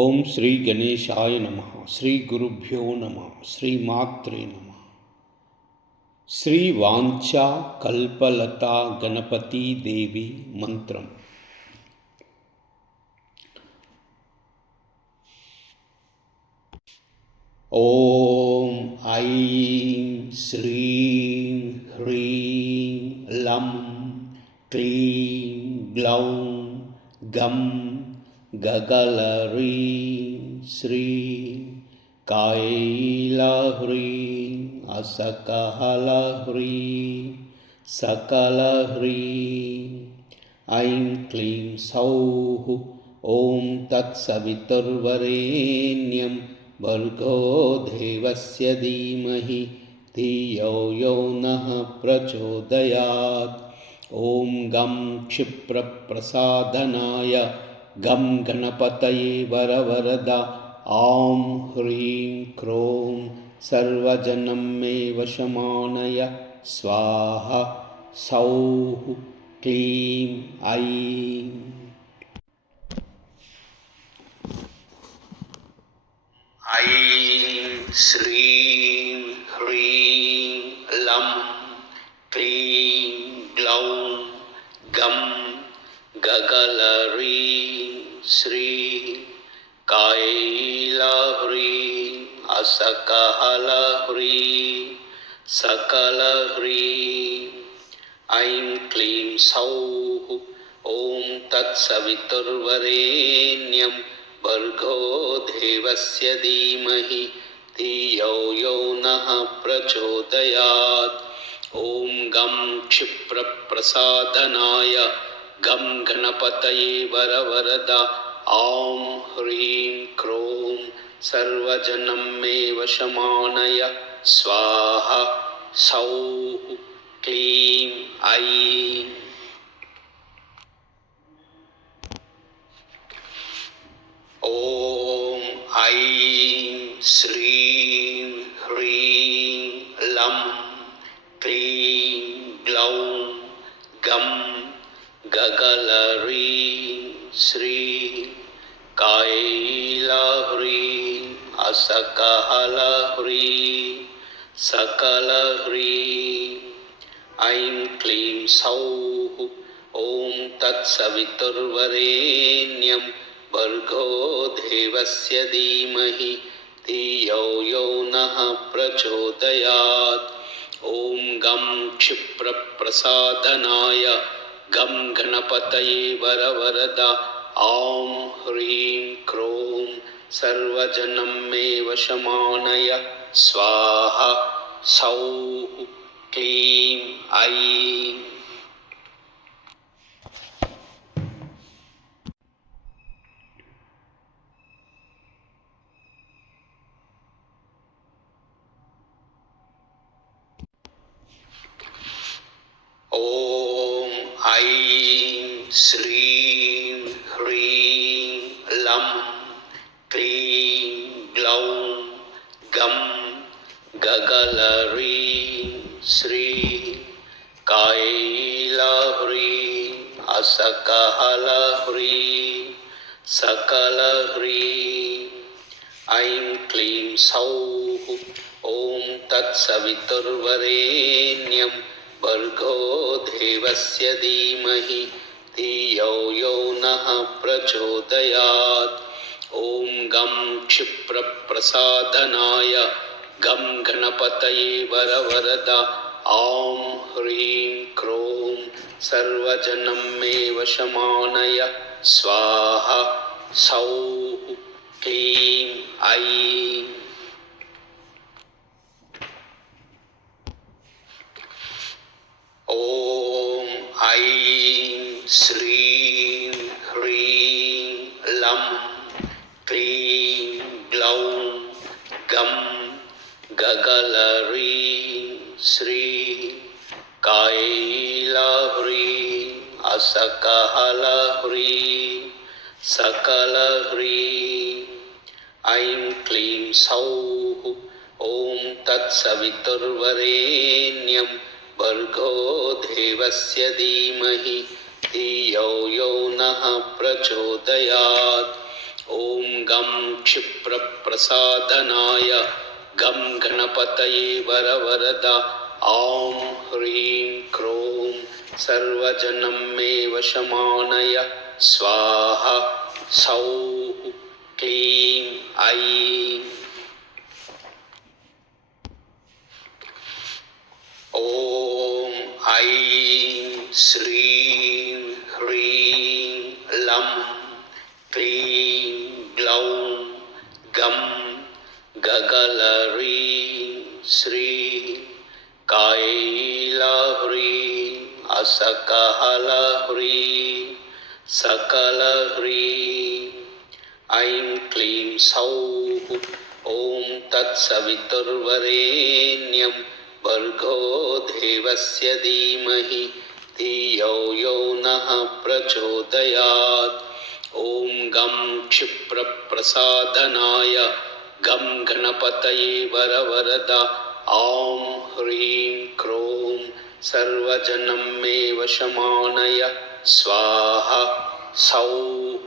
ओम श्री गणेशाय नमः। श्री गुरुभ्यो नमः। श्री मात्रे नमः। श्री वांछा कल्पलता गणपति देवी मंत्रम। ओम ऐं श्रीं ह्रीं लं क्लीं ग्लौं गं गगलह्रीं श्रीं कैलह्रीं असकहलह्रीं सकलह्रीं ऐं क्लीं सौः। ॐ तत्सवितुर्वरेण्यं भर्गो देवस्य धीमहि धियो यो नः प्रचोदयात्। ॐ गं क्षिप्रप्रसादनाय गं गणपतये वरवरदा ॐ ह्रीं क्रों सर्वजनं मे वशमानय स्वाहा सौः क्लीं ऐं। ऐं श्रीं ह्रीं लं क्लीं ग्लौं गं गगलह्रीं श्रीं कैलह्रीं असकहलह्रीं सकलह्रीं ऐं क्लीं सौः। ॐ तत्सवितुर्वरेण्यं भर्गो देवस्य धीमहि धियो यो नः प्रचोदयात्। ॐ गं क्षिप्रप्रसादनाय गं गणपतये वरवरदा ॐ ह्रीं क्रों सर्वजनं मे वशमानय स्वाहा सौः क्लीं ऐं। ॐ ऐं श्रीं ह्रीं लं क्लीं ग्लौं गं गगलह्रीं श्रीं कैलह्रीं असकहलह्रीं सकलह्रीं ऐं क्लीं सौः। ॐ तत्सवितुर्वरेण्यं भर्गो देवस्य धीमहि धियो यो नः प्रचोदयात्। ॐ गं क्षिप्रप्रसादनाय गं गणपतये वरवरदा ॐ ह्रीं क्रों सर्वजनं मे वशमानय स्वाहा सौः क्लीं ऐं। ॐ ऐं श्रीं ह्रीं लं क्लीं ग्लौं गं गगलह्रीं श्रीं कैलह्रीं असकहलह्रीं सकलह्रीं ऐं क्लीं सौः। ॐ तत्सवितुर्वरेण्यं भर्गो देवस्य धीमहि धियो यो नः प्रचोदयात्। ॐ गं क्षिप्रप्रसादनाय गं गणपतये वरवरदा ॐ ह्रीं क्रों सर्वजनं मे वशमानय स्वाहा सौः क्लीं ऐं। ॐ ऐं श्रीं ह्रीं लं क्लीं ग्लौं गं गगलह्रीं श्रीं कैलह्रीं असकहलह्रीं सकलह्रीं ऐं क्लीं सौः। ॐ तत्सवितुर्वरेण्यं भर्गो देवस्य धीमहि धियो यो नः प्रचोदयात्। ॐ गं गं क्षिप्रप्रसादनाय गं गणपतये वरवरदा ॐ ह्रीं क्रों सर्वजनं मे वशमानय स्वाहा सौः क्लीं ऐं ॐ ऐं श्रीं ह्रीं लं क्लीं ग्लौं गं गगलह्रीं श्रीं कैलह्रीं असकहलह्रीं सकलह्रीं ऐं क्लीं सौः ॐ तत्सवितुर्वरेण्यं भर्गो देवस्य धीमहि धियो यो नः प्रचोदयात् ॐ गं क्षिप्रप्रसादनाय गं गणपतये वरवरदा ॐ ह्रीं क्रों सर्वजनं मे वशमानय स्वाहा सौः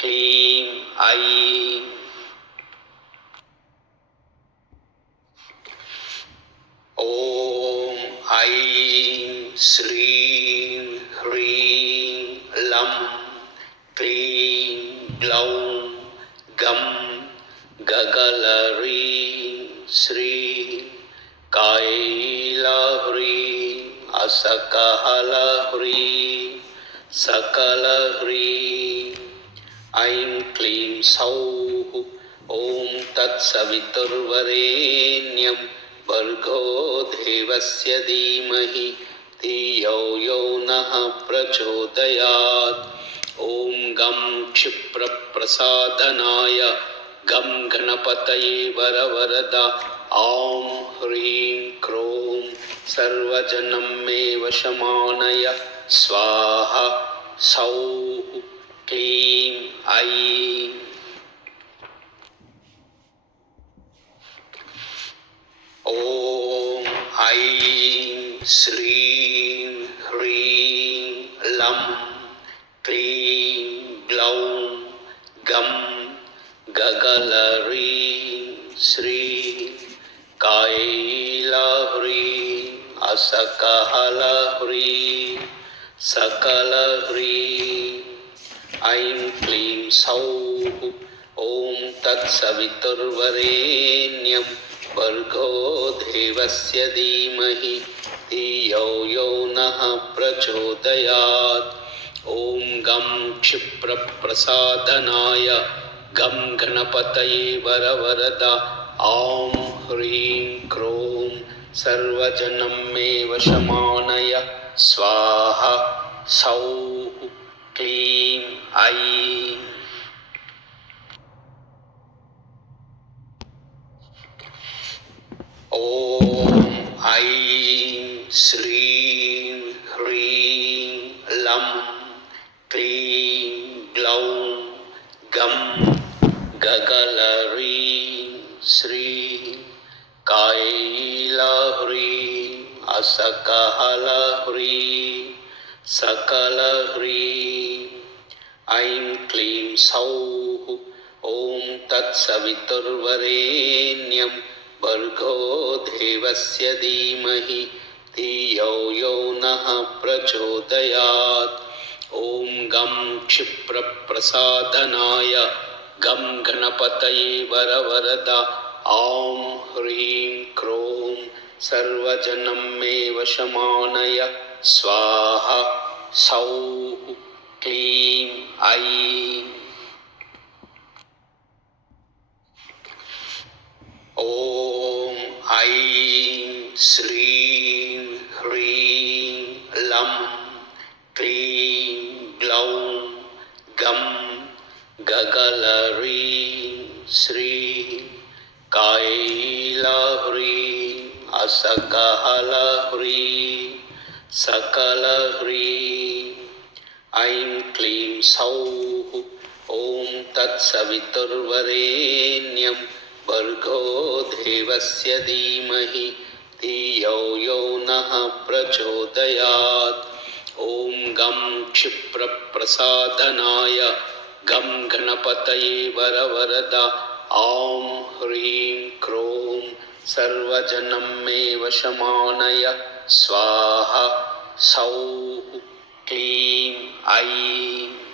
क्लीं ऐं ॐ ऐं श्रीं ह्रीं लं क्लीं ग्लौं गं गगलह्रीं श्रीं कैलह्रीं असकहलह्रीं सकलह्रीं ऐं क्लीं सौः ॐ तत्सवितुर्वरेण्यं भर्गो देवस्य धीमहि धियो यो नः प्रचोदयात् ॐ गं क्षिप्रप्रसादनाय गं गणपतये वरवरदा ॐ ह्रीं क्रों सर्वजनं मे वशमानय स्वाहा सौः क्लीं ऐं ॐ ऐं श्रीं ह्रीं लं क्लीं ग्लौं गं गगलह्रीं श्रीं कैलह्रीं असकहलह्रीं सकलह्रीं ऐं क्लीं सौः ॐ तत्सवितुर्वरेण्यं भर्गो देवस्य धीमहि धियो यो नः प्रचोदयात् ॐ गं क्षिप्रप्रसादनाय गं गणपतये वरवरदा ॐ ह्रीं क्रों सर्वजनं मे वशमानय स्वाहा सौः क्लीं ऐं ॐ ऐं श्रीं ह्रीं लं क्लीं ग्लौं गं गगलह्रीं श्रीं कैलह्रीं असकहलह्रीं सकलह्रीं ऐं क्लीं सौः ॐ तत्सवितुर्वरेण्यं भर्गो देवस्य धीमहि धियो यो नः प्रचोदयात् ॐ गं क्षिप्रप्रसादनाय गं गणपतये वरवरदा ॐ ह्रीं क्रों सर्वजनं मे वशमानय स्वाहा सौः क्लीं ऐं ॐ ऐं श्रीं ह्रीं लं क्लीं ग्लौं गं गगलह्रीं श्रीं कैलह्रीं असकहलह्रीं सकलह्रीं ऐं क्लीं सौः ॐ तत्सवितुर्वरेण्यं भर्गो देवस्य धीमहि धियो यो नः प्रचोदयात् ॐ गं क्षिप्रप्रसादनाय गं गणपतये वरवरदा ॐ ह्रीं क्रों सर्वजनं मे वशमानय स्वाहा सौः क्लीं ऐं